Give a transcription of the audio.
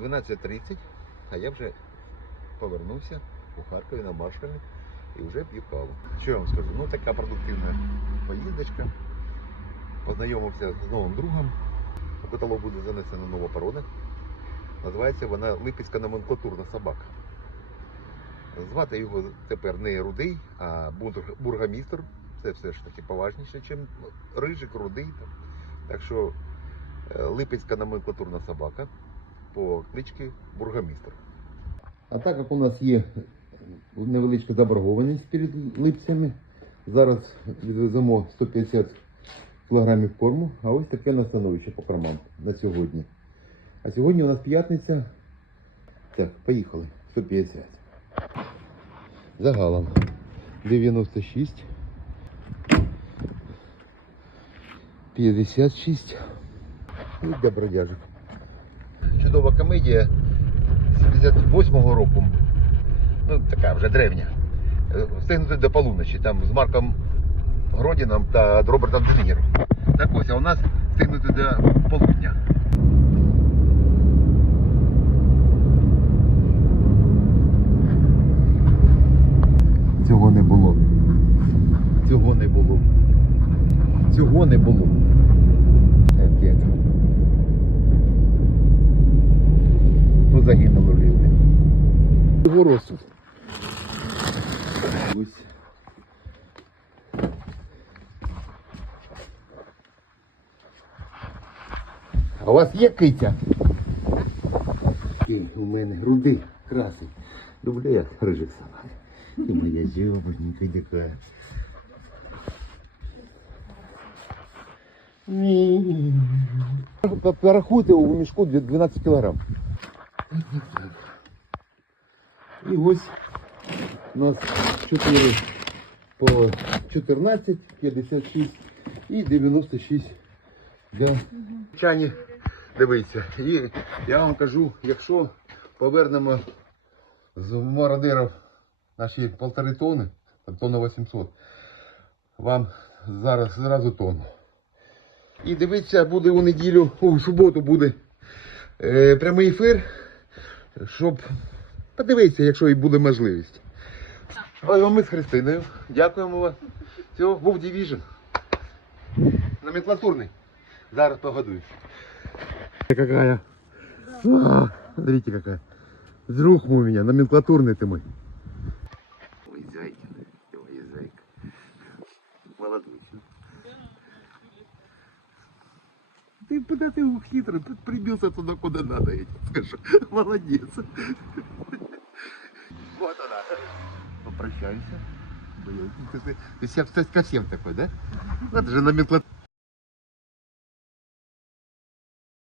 12.30, а я вже повернувся у Харкові на маршалі і вже п'ю каву. Що я вам скажу? Ну така продуктивна поїздочка. Познайомився з новим другом. У каталог буде занесена нова порода. Називається вона Липецька номенклатурна собака. Звати його тепер не рудий, а Бур- бургомістр. Це все ж таки поважніше, ніж рижик, рудий. Так що е, Липецька номенклатурна собака по кличці бургомістр. А так як у нас є невеличка заборгованість перед липцями, зараз відвеземо 150 кілограмів корму, а ось таке настановище по кормам на сьогодні. А сьогодні у нас п'ятниця. Так, поїхали. 150. Загалом 96. 56. І для бродяжок. Чудова комедія 78-го року. Ну, така вже древня. Е, Встигнути до полуночі. Там з Марком Гродіном та Робертом Де Так ось, а у нас встигнути до полудня. Цього не було. Цього не було. Цього не було. Ну загинули люди. Його розсуд. А у вас є киця? Ти у мене руди, красий. Люблю я рижих собак. Ти моя зюбонька така. Порахуйте у мішку 12 кілограм. І ось у нас 4 по 14, 56 і 96 для чані. Дивіться. І я вам кажу, якщо повернемо з мародерів наші полтори тони, тонна 800, вам зараз зразу тонну. І дивіться, буде у неділю, у суботу буде е, прямий ефір, щоб подивитися, якщо і буде можливість. Ой, ми з Христиною. Дякуємо вам. Все, був дивіжен. Номенклатурний. Зараз погодуюсь. Какая? А, смотрите какая. Мой у меня, номенклатурный ты мой. Ой, зайка, ой, зайка. Молодой Ты куда ты хитро, ты прибился туда, куда надо, я тебе скажу. Молодец. Вот она. Попрощайся. Блин, Ты, ты, ты сейчас совсем такой, да? Вот же номенклатура.